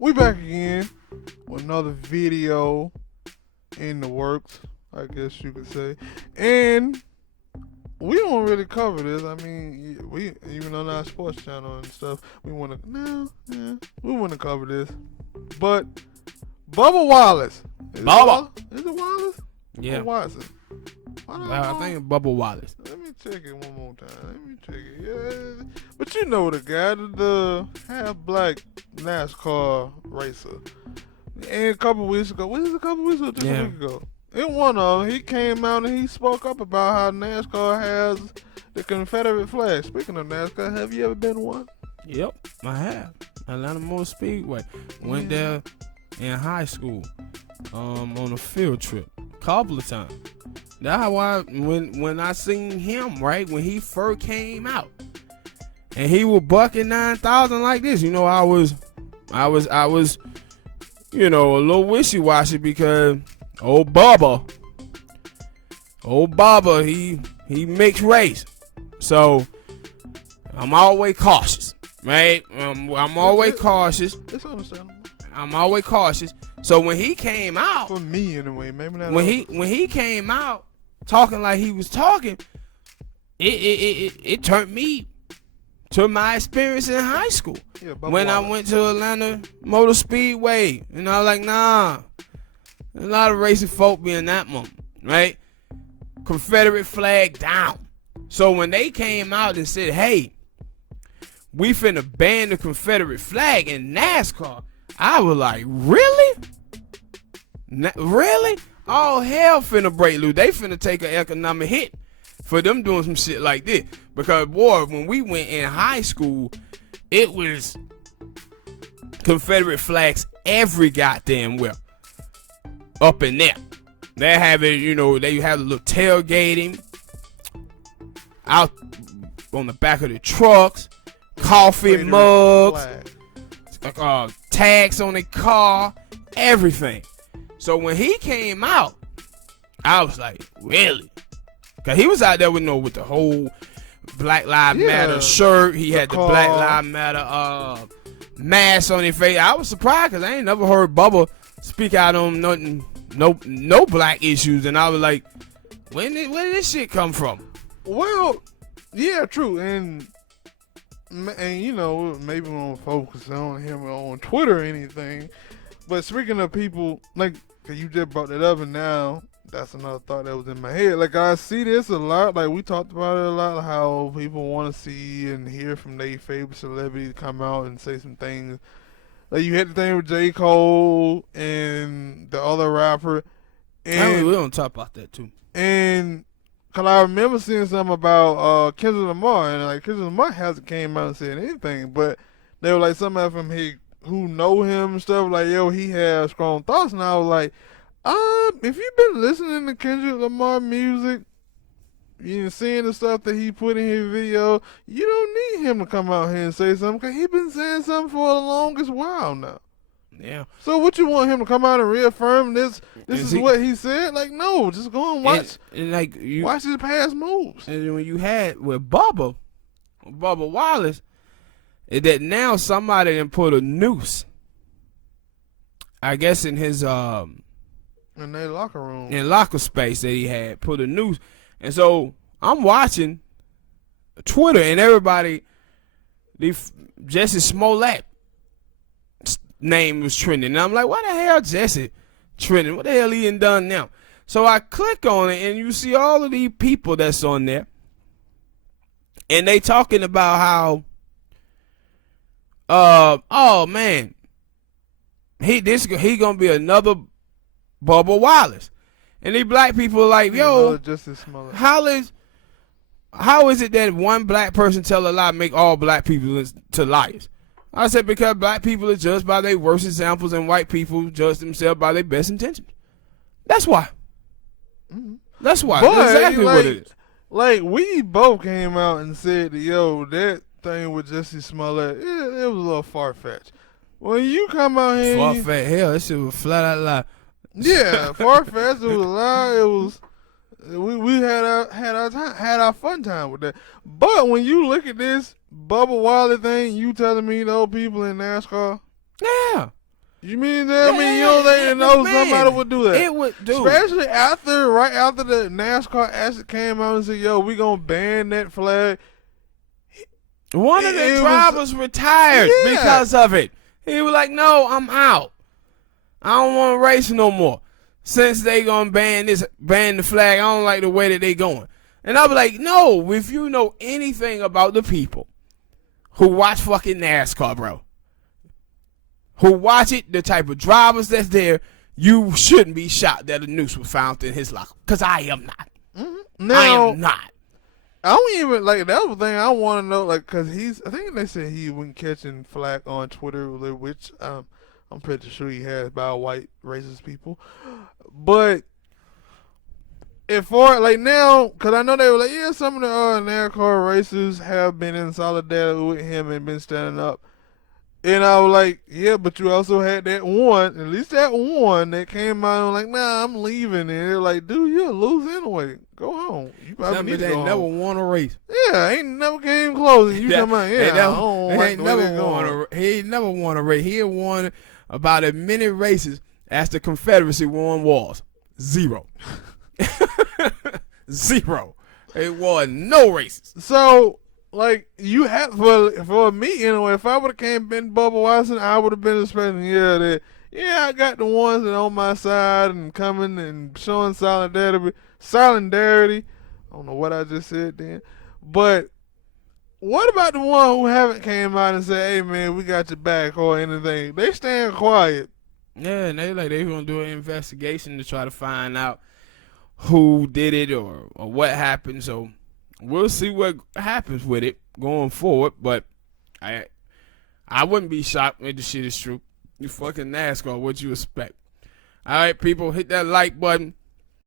We back again with another video in the works, I guess you could say. And we don't really cover this. I mean, we even on our sports channel and stuff, we want to cover this. But Bubba Wallace. Bubba. Is it Wallace? Yeah. Or Watson? I think it's Bubba Wallace. Let me check it one more time. Let me check it. Yeah. But you know the guy, the half-black NASCAR racer. And a couple weeks ago, just a week ago? In one of them, he came out and he spoke up about how NASCAR has the Confederate flag. Speaking of NASCAR, have you ever been to one? Yep, I have. Atlanta Motor Speedway. Went there in high school on a field trip a couple of times. That's how when I seen him, right, when he first came out, and he was bucking 9,000 like this, you know, I was, you know, a little wishy-washy because old Bubba, he mixed race, so I'm always cautious, right? I'm always cautious. It's understandable. I'm always cautious. So when he came out, for me anyway, maybe not. When he came out talking like he was talking, it turned me to my experience in high school. Yeah, when I went to Atlanta Motor Speedway, and I was like, nah, a lot of racing folk be in that moment, right? Confederate flag down. So when they came out and said, hey, we finna ban the Confederate flag in NASCAR, I was like, really? Really? All hell finna break loose. They finna take an economic hit for them doing some shit like this. Because, boy, when we went in high school, it was Confederate flags every goddamn well up in there. They have it, you know, they have a little tailgating out on the back of the trucks, coffee mugs, tags on the car, everything. So when he came out, I was like, really? Cause he was out there with the whole Black Lives Matter shirt. He had the Black Lives Matter mask on his face. I was surprised because I ain't never heard Bubba speak out on nothing, no black issues. And I was like, where did this shit come from? Well, yeah, true. And you know, maybe we won't focus on him on Twitter or anything. But speaking of people, like, cause you just brought that up, and now that's another thought that was in my head. Like, I see this a lot. Like, we talked about it a lot, how people want to see and hear from their favorite celebrities come out and say some things. Like, you had the thing with J. Cole and the other rapper. And we don't talk about that, too. And cause I remember seeing something about Kendrick Lamar, and like Kendrick Lamar hasn't came out and said anything, but they were like somebody from who know him and stuff, like, yo, he has strong thoughts. And I was like, if you've been listening to Kendrick Lamar music, you seeing the stuff that he put in his video, you don't need him to come out here and say something, because he been saying something for the longest while now. Yeah. So what you want him to come out and reaffirm this is what he said? Like, no, just go and watch watch his past moves. And when you had with Bubba Wallace, is that now somebody done put a noose, I guess, in his in their locker room, in locker space that he had, put a noose. And so I'm watching Twitter, and everybody, Jesse Smollett name was trending, and I'm like, why the hell Jesse trending? What the hell he done now? So I click on it, and you see all of these people that's on there, and they talking about how, oh man, he gonna be another Bubba Wallace, and these black people are like, yo, how is it that one black person tell a lie make all black people to liars? I said, because black people are judged by their worst examples, and white people judge themselves by their best intentions. That's why. Mm-hmm. That's why. That's exactly what it is. Like, we both came out and said, yo, that thing with Jesse Smollett, it was a little far-fetched. When you come out here, far-fetched, hell, that shit was flat out lie. Yeah, far-fetched, it was a lie. It was, we had our fun time with that. But when you look at this Bubba Wallace thing, you telling me those people in NASCAR? Yeah. You mean that? I mean, you don't think somebody would do that? It would do. Especially right after the NASCAR actually came out and said, yo, we going to ban that flag. One of the drivers retired because of it. He was like, no, I'm out. I don't want to race no more. Since they going to ban the flag, I don't like the way that they going. And I was like, no, if you know anything about the people who watch fucking NASCAR, bro, who watch it, the type of drivers that's there, you shouldn't be shocked that a noose was found in his locker. Because I am not. Mm-hmm. Now, I am not. I don't even, like, that was the thing I want to know, like, because I think they said he went catching flack on Twitter, which I'm pretty sure he has by white racist people. But like now, because I know they were like, yeah, some of the NASCAR racers have been in solidarity with him and been standing up. And I was like, yeah, but you also had that one, at least that one that came out and was like, nah, I'm leaving. And they're like, dude, you'll lose anyway. Go home. You probably need to go never home. won a race. Yeah, ain't never came close. And you talking about, yeah, I don't like the way they're going. He ain't never won a race. He had won about as many races as the Confederacy won wars. 0. 0. It won no races. So, like, you have, for me anyway, if I would have came been Bubba Wallace, I would have been expecting, I got the ones that on my side and coming and showing solidarity. I don't know what I just said then. But what about the one who haven't came out and said, hey, man, we got your back or anything? They stand quiet. Yeah, and they going to do an investigation to try to find out who did it or what happened. So we'll see what happens with it going forward. But I wouldn't be shocked if the shit is true. You fucking NASCAR, what you expect? All right, people, hit that like button.